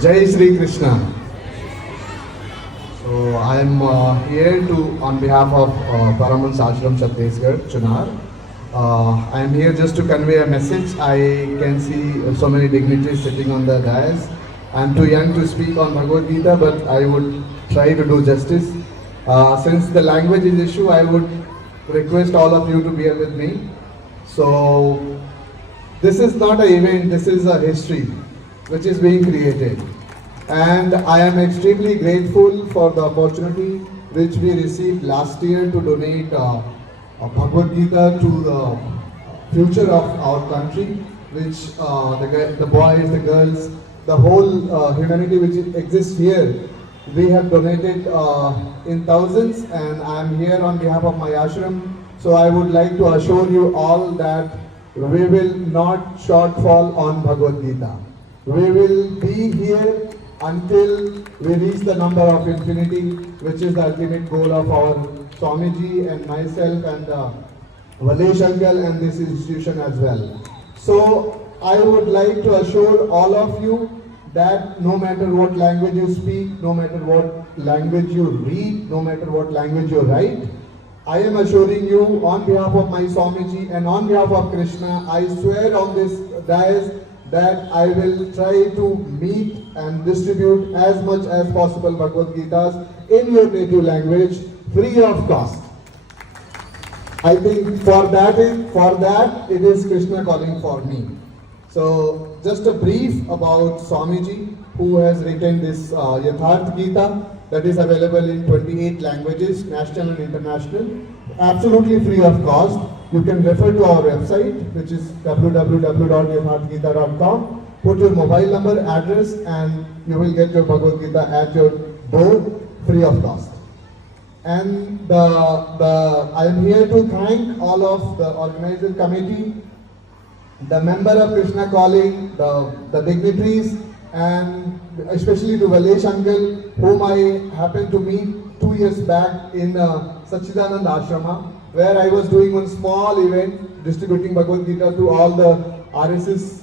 Jai Sri Krishna. So I am here on behalf of Paramhans Ashram Chhattisgarh, Chunar. I am here just to convey a message. I can see so many dignitaries sitting on the dais. I am too young to speak on Bhagavad Gita, but I would try to do justice. Since the language is issue, I would request all of you to bear with me. So this is not an event, this is a history which is being created. And I am extremely grateful for the opportunity which we received last year to donate a Bhagavad Gita to the future of our country, which the boys, the girls, the whole humanity which exists here, we have donated in thousands, and I am here on behalf of my ashram. So I would like to assure you all that we will not shortfall on Bhagavad Gita. We will be here until we reach the number of infinity, which is the ultimate goal of our Swamiji and myself and Valesh uncle and this institution as well. So I would like to assure all of you that no matter what language you speak, no matter what language you read, no matter what language you write, I am assuring you on behalf of my Swamiji and on behalf of Krishna, I swear on this dais that I will try to meet and distribute as much as possible Bhagavad Gitas in your native language, free of cost. I think for that it is Krishna calling for me. So just a brief about Swamiji, who has written this Yatharth Gita that is available in 28 languages, national and international, absolutely free of cost. You can refer to our website, which is www.yatharthgita.com. Put your mobile number, address, and you will get your Bhagavad Gita at your door, free of cost. And I am here to thank all of the organizer committee, the member of Krishna Calling, the dignitaries, and especially to Valesh uncle, whom I happened to meet 2 years back in Sachidanand Ashrama, where I was doing one small event distributing Bhagavad Gita to all the RSS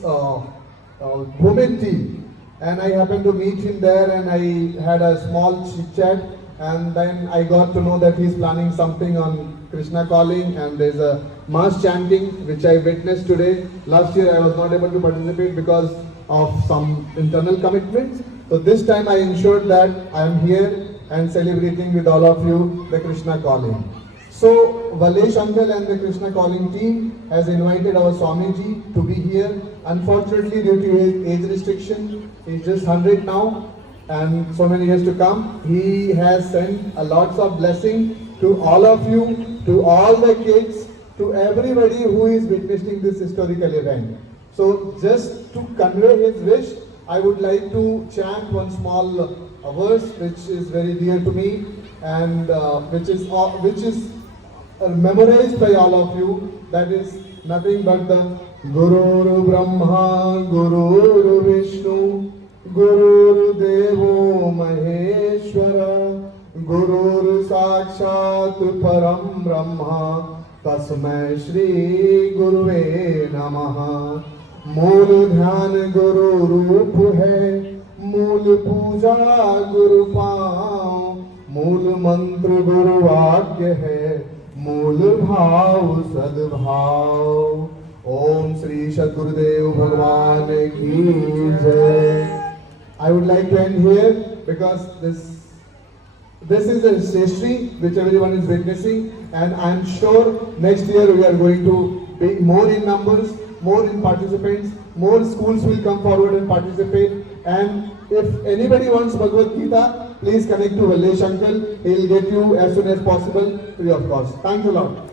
women team. And I happened to meet him there, and I had a small chit chat, and then I got to know that he's planning something on Krishna Calling, and there's a mass chanting which I witnessed today. Last year I was not able to participate because of some internal commitments. So this time I ensured that I am here and celebrating with all of you the Krishna Calling. So Valesh uncle and the Krishna Calling team has invited our Swamiji to be here. Unfortunately, due to his age restriction, he's just 100 now and so many years to come. He has sent a lots of blessing to all of you, to all the kids, to everybody who is witnessing this historical event. So just to convey his wish, I would like to chant one small verse which is very dear to me and which is memorized by all of you. That is nothing but the Guru Brahma, Guru Vishnu, Guru Devo Maheshwara, Guru Sakshat Param Brahma, Tasmai Shri Guruve Namaha. मूल ध्यान गुरु रूप है, मूल पूजा गुरु पाँव, मूल मंत्र गुरु वाक्य है, मूल भाव सद्भाव। ओम श्री सद्गुरुदेव भगवान की जय। I would like to end here because this is a history which everyone is witnessing, and I am sure next year we are going to be more in numbers, more in participants, more schools will come forward and participate. And if anybody wants Bhagavad Gita, please connect to Valesh uncle. He will get you as soon as possible free of cost. Thanks a lot.